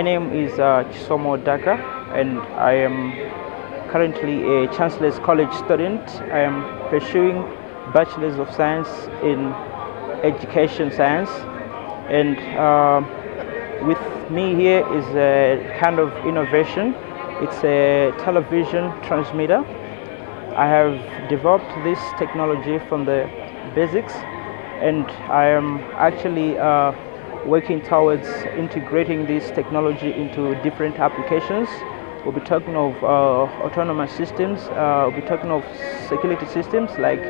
My name is Chisomo'S, and I am currently a Chancellor's College student. I am pursuing Bachelor's of Science in Education Science, and with me here is a kind of innovation. It's a television transmitter. I have developed this technology from the basics, and I am actually working towards integrating this technology into different applications. We'll be talking of autonomous systems. We'll be talking of security systems like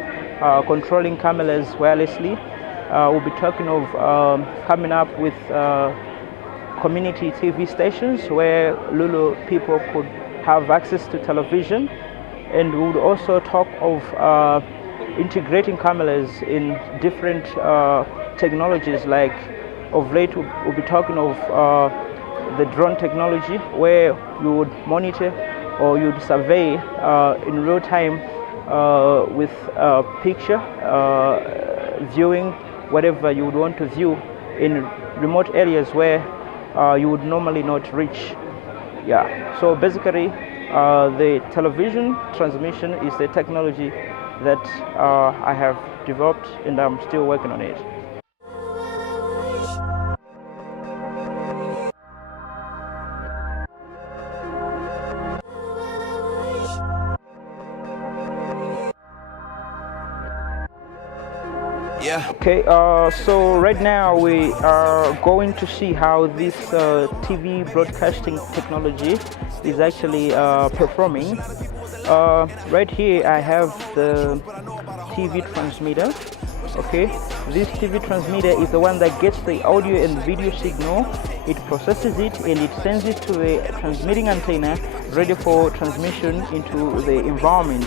controlling cameras wirelessly. We'll be talking of coming up with community TV stations where Lulu people could have access to television. And we would also talk of integrating cameras in different technologies. Like of late, we'll be talking of the drone technology, where you would monitor or you'd survey in real time with picture viewing whatever you would want to view in remote areas where you would normally not reach. Yeah. So basically, the television transmission is the technology that I have developed, and I'm still working on it. Yeah. Okay, so right now we are going to see how this TV broadcasting technology is actually performing. Right here I have the TV transmitter. Okay, this TV transmitter is the one that gets the audio and video signal. It processes it and it sends it to a transmitting antenna ready for transmission into the environment,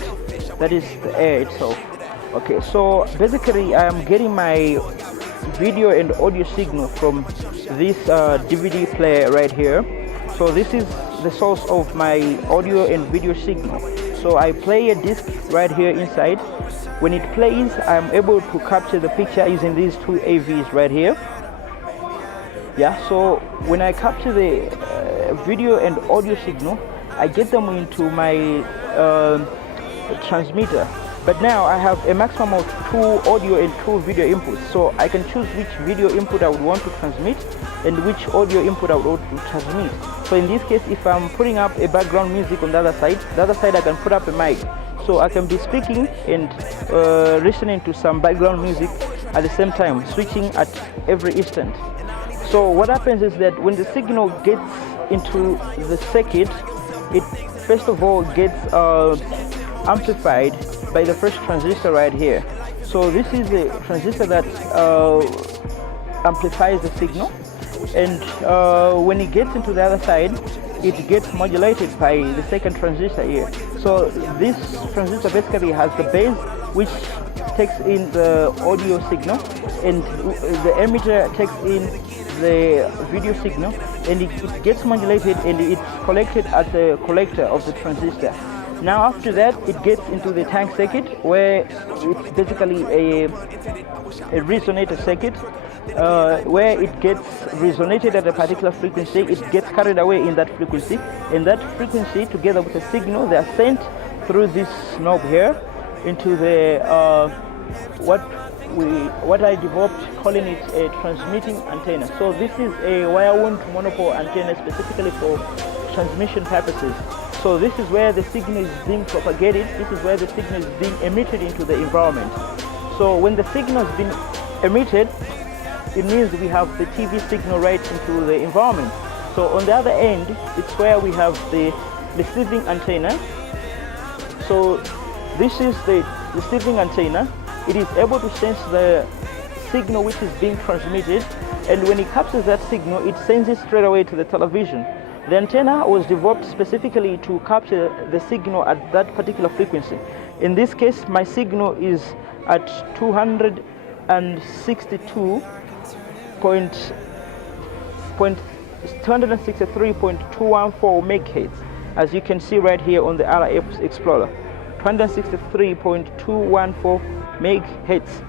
that is the air itself. Okay, so basically I am getting my video and audio signal from this DVD player right here. So this is the source of my audio and video signal. So I play a disc right here inside. When it plays, I'm able to capture the picture using these two AVs right here. Yeah, so when I capture the video and audio signal, I get them into my transmitter. But now I have a maximum of 2 audio and 2 video inputs, so I can choose which video input I would want to transmit and which audio input I would want to transmit. So in this case, if I'm putting up a background music on the other side I can put up a mic. So I can be speaking and listening to some background music at the same time, switching at every instant. So what happens is that when the signal gets into the circuit, it first of all gets amplified by the first transistor right here. So this is the transistor that amplifies the signal, and when it gets into the other side, it gets modulated by the second transistor here. So this transistor basically has the base, which takes in the audio signal, and the emitter takes in the video signal, and it gets modulated and it's collected at the collector of the transistor. Now after that, it gets into the tank circuit, where it's basically a resonator circuit, where it gets resonated at a particular frequency. It gets carried away in that frequency, and that frequency together with the signal, they are sent through this knob here into the what I developed, calling it a transmitting antenna. So this is a wire-wound monopole antenna specifically for transmission purposes. So this is where the signal is being propagated. This is where the signal is being emitted into the environment. So when the signal has been emitted, it means we have the TV signal right into the environment. So on the other end, it's where we have the receiving antenna. So this is the receiving antenna. It is able to sense the signal which is being transmitted, and when it captures that signal, it sends it straight away to the television. The antenna was developed specifically to capture the signal at that particular frequency. In this case, my signal is at 263.214 megahertz, as you can see right here on the RF Explorer, 263.214 megahertz.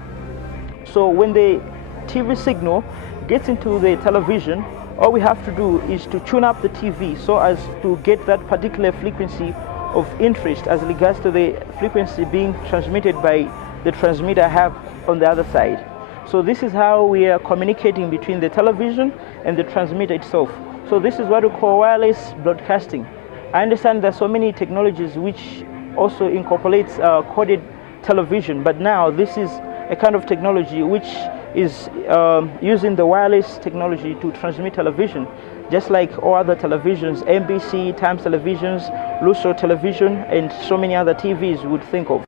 So when the TV signal gets into the television, All we have to do is to tune up the TV so as to get that particular frequency of interest as regards to the frequency being transmitted by the transmitter I have on the other side. So this is how we are communicating between the television and the transmitter itself. So this is what we call wireless broadcasting. I understand there are so many technologies which also incorporates coded television, but now this is a kind of technology which is using the wireless technology to transmit television, just like all other televisions, NBC, Times Televisions, Luso Television, and so many other TVs would think of.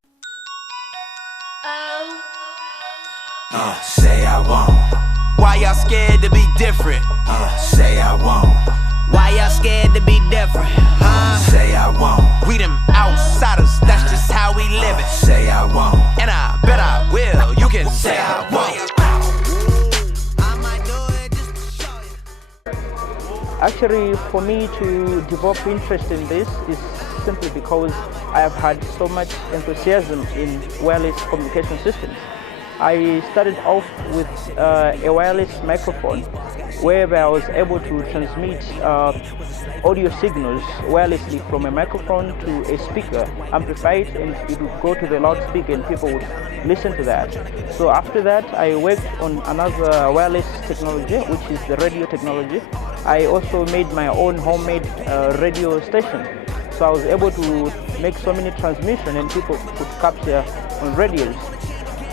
Say I won't. Why y'all scared to be different? Say I won't. Why y'all scared to be different? Say I won't. We them outsiders, that's just how we live it. Say I won't. And I bet I will. You can say I won't. Actually, for me to develop interest in this is simply because I have had so much enthusiasm in wireless communication systems. I started off with a wireless microphone whereby I was able to transmit audio signals wirelessly from a microphone to a speaker, amplify it, and it would go to the loudspeaker and people would listen to that. So after that, I worked on another wireless technology, which is the radio technology. I also made my own homemade radio station. So I was able to make so many transmissions and people could capture on radios.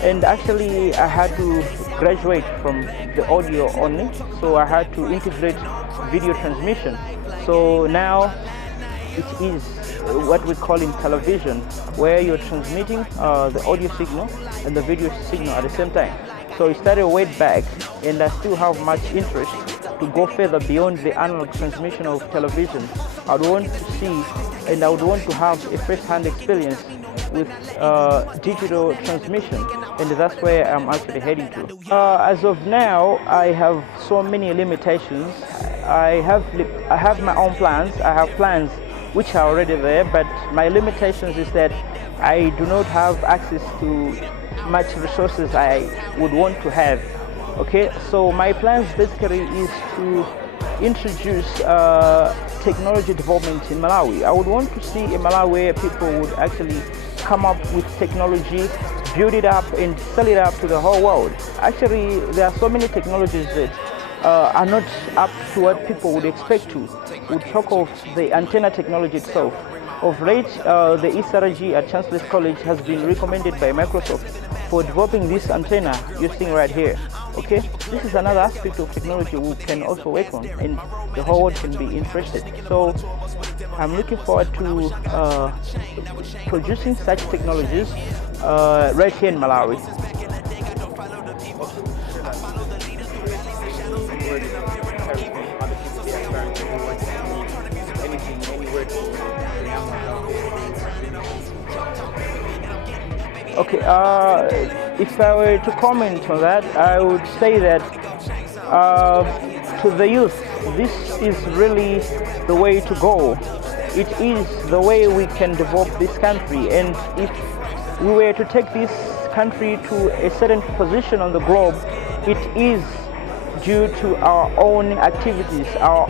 And actually I had to graduate from the audio only, so I had to integrate video transmission. So now it is what we call in television, where you're transmitting the audio signal and the video signal at the same time. So it started way back, and I still have much interest to go further beyond the analog transmission of television. I would want to see, and I would want to have a first-hand experience with digital transmission, and that's where I'm actually heading to. As of now, I have so many limitations. I have my own plans. I have plans which are already there, but my limitations is that I do not have access to much resources I would want to have. Okay, so my plans basically is to introduce technology development in Malawi. I would want to see in Malawi where people would actually come up with technology, build it up and sell it up to the whole world. Actually, there are so many technologies that are not up to what people would expect to. We talk of the antenna technology itself. Of late, the ESRG at Chancellor's College has been recommended by Microsoft for developing this antenna you're seeing right here. Okay, this is another aspect of technology we can also work on, and the whole world can be interested. So I'm looking forward to producing such technologies right here in Malawi. Okay, if I were to comment on that, I would say that to the youth, this is really the way to go. It is the way we can develop this country, and if we were to take this country to a certain position on the globe, it is due to our own activities, our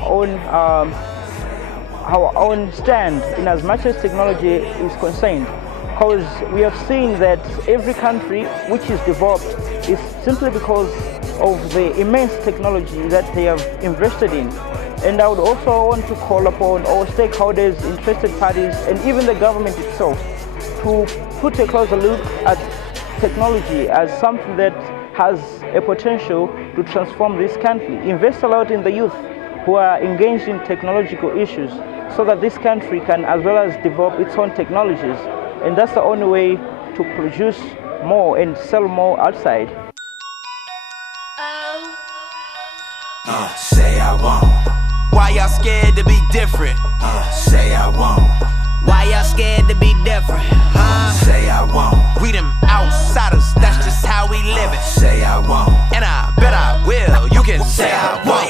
own stand in as much as technology is concerned. Because we have seen that every country which is developed is simply because of the immense technology that they have invested in. And I would also want to call upon all stakeholders, interested parties, and even the government itself to put a closer look at technology as something that has a potential to transform this country. Invest a lot in the youth who are engaged in technological issues so that this country can as well as develop its own technologies. And that's the only way to produce more and sell more outside. Say I won't. Why y'all scared to be different? Say I won't. Why y'all scared to be different? Say I won't. We them outsiders, that's just how we live it. Say I won't. And I bet I will. You can say I won't.